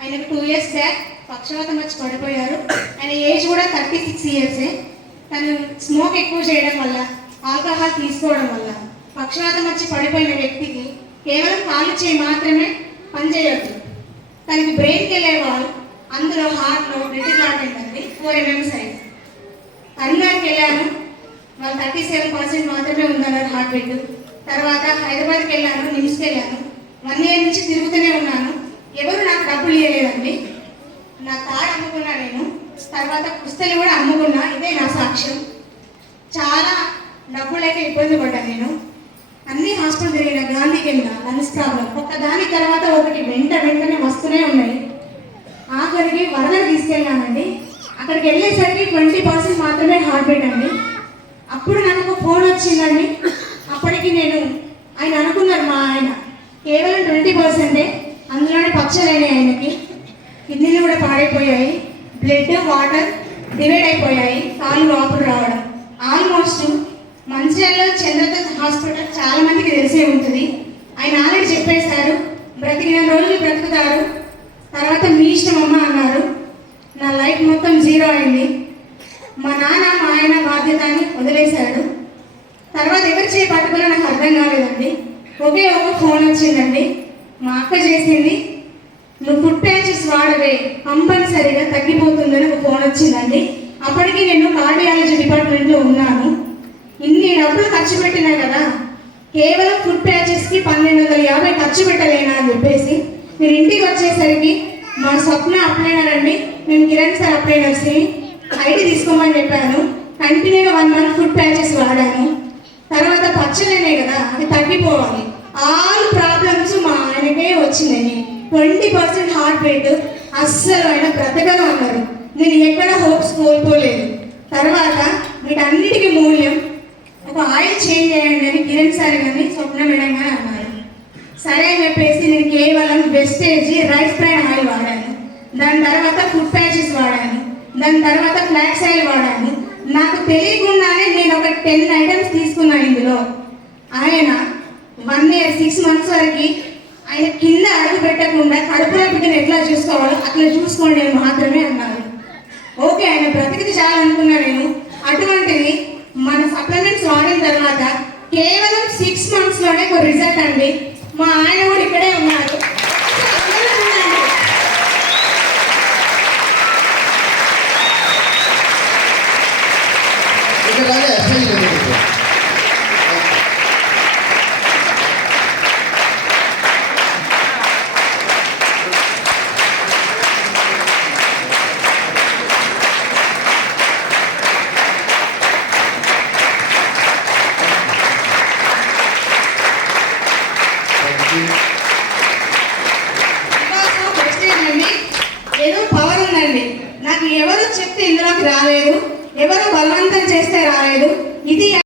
ఆయనకు 2 years back పక్షవాతం వచ్చి పడిపోయారు. ఆయన ఏజ్ కూడా 36 years. తను స్మోక్ ఎక్కువ చేయడం వల్ల, ఆల్కహాల్ తీసుకోవడం వల్ల పక్షవాతం వచ్చి పడిపోయిన వ్యక్తికి కేవలం కాలు చేయి మాత్రమే పనిచేయొద్దు. తనకి బ్రెయిన్కి వెళ్ళే వాళ్ళు, అందులో హార్ట్లో బ్లడ్ క్లాట్ అయిందండి, 4 mm సైజ్. కరీంనగర్కి వెళ్ళాను, వాళ్ళు 37% మాత్రమే ఉందన్నారు హార్ట్ బీట్. తర్వాత హైదరాబాద్కి వెళ్ళాను, నిమ్స్కి వెళ్ళాను. 1 year నుంచి తిరుగుతూనే ఉన్నాను. ఎవరు నాకు డబ్బులు ఇవ్వలేదండి. నా కార్డు అమ్ముకున్నా నేను, తర్వాత పుస్తలు కూడా అమ్ముకున్నా. ఇదే నా సాక్ష్యం. చాలా డబ్బులు అయితే ఇబ్బంది పడ్డా నేను. అన్ని హాస్పిటల్ తిరిగిన, గాంధీకి వెళ్ళిన, లంగ్స్ ప్రాబ్లం ఒక దాని తర్వాత ఒకటి వెంటనే వస్తూనే ఉన్నాయి. ఆఖరికి వరదకు తీసుకెళ్ళానండి. అక్కడికి వెళ్ళేసరికి 20% మాత్రమే హార్ట్ బీట్ అండి. అప్పుడు నాకు ఒక ఫోన్ వచ్చిందండి. అప్పటికి ఆయన అనుకున్నారు, మా ఆయన కేవలం 20%, అందులోనే పచ్చలైనాయి. ఆయనకి కిడ్నీలు కూడా పాడైపోయాయి, బ్లడ్ వాటర్ డివైడ్ అయిపోయాయి, కాళ్ళు వాపులు రావడం. ఆల్మోస్ట్ మంచిర్యాలలో చంద్రదత్ హాస్పిటల్ చాలా మందికి తెలిసే ఉంటుంది. ఆయన ఆల్రెడీ చెప్పేశారు, బ్రతికిన రోజులు బ్రతుకుతారు, తర్వాత మీ ఇష్టం అమ్మ అన్నారు. నా లైఫ్ మొత్తం జీరో అయింది. మా నాన్న మా ఆయన బాధ్యత అని వదిలేశాడు. తర్వాత ఎవరు చేయి పట్టుకున్నా నాకు అర్థం కాలేదండి. ఒకే ఒక ఫోన్ వచ్చిందండి, మా అక్క చేసింది, నువ్వు ఫుడ్ ప్యాచెస్ వాడవే కంపల్సరీగా తగ్గిపోతుందని ఒక ఫోన్ వచ్చిందండి. అప్పటికి నేను కార్డియాలజీ డిపార్ట్మెంట్లో ఉన్నాను. ఇన్ని డబ్బులు ఖర్చు పెట్టినా కదా, కేవలం ఫుడ్ ప్యాచెస్కి 1250 ఖర్చు పెట్టలేనా అని చెప్పేసి మీరు ఇంటికి వచ్చేసరికి మా స్వప్న అప్లైనర్ అండి, మేము కిరణ్ సార్ అప్లైనర్స్ని ఐడి తీసుకోమని చెప్పాను. కంటిన్యూగా 1 month ఫుడ్ ప్యాచెస్ వాడాను. తర్వాత పచ్చలేనే కదా, అది తగ్గిపోవాలి. ఆల్ ప్రాబ్లమ్స్ మా ఆయనకే వచ్చిందని. 20% హార్ట్ బీట్, అస్సలు ఆయన బ్రతకగా ఉన్నారు. నేను ఎక్కడ హోప్స్ కోల్పోలేదు. తర్వాత వీటన్నిటికీ మూల్యం ఒక ఆయిల్ చేంజ్ చేయండి అని కిరణ్ సార్ కానీ స్వప్న మేడం కానీ అన్నారు. సరే అని చెప్పేసి నేను కేవలం వెస్టేజ్ రైస్ బ్రాన్ ఆయిల్ వాడాను. దాని తర్వాత ఫుడ్ ప్యాచెస్ వాడాను. దాని తర్వాత ఫ్లాక్స్ ఆయిల్ వాడాను. నాకు తెలియకుండానే నేను ఒక 10 items తీసుకున్నాను. ఇందులో ఆయన 1 year 6 months వరకు ఆయన కింద అడుగు పెట్టకుండా కడుపులో బిడ్డను ఎట్లా చూసుకోవాలో అట్లా చూసుకోండి అని మాత్రమే అన్నారు. ఓకే, ఆయన బ్రతికితే చాలా అనుకున్నా నేను. అటువంటిది మన సప్లిమెంట్స్ వాడిన తర్వాత కేవలం 6 monthsలోనే ఒక రిజల్ట్ అండి. మా ఆయన కూడా ఇక్కడే ఉన్నారు. ఏదో పవర్ ఉందండి. నాకు ఎవరు చెప్తే ఇందులోకి రాలేదు, ఎవరు బలవంతం చేస్తే రాలేదు. ఇది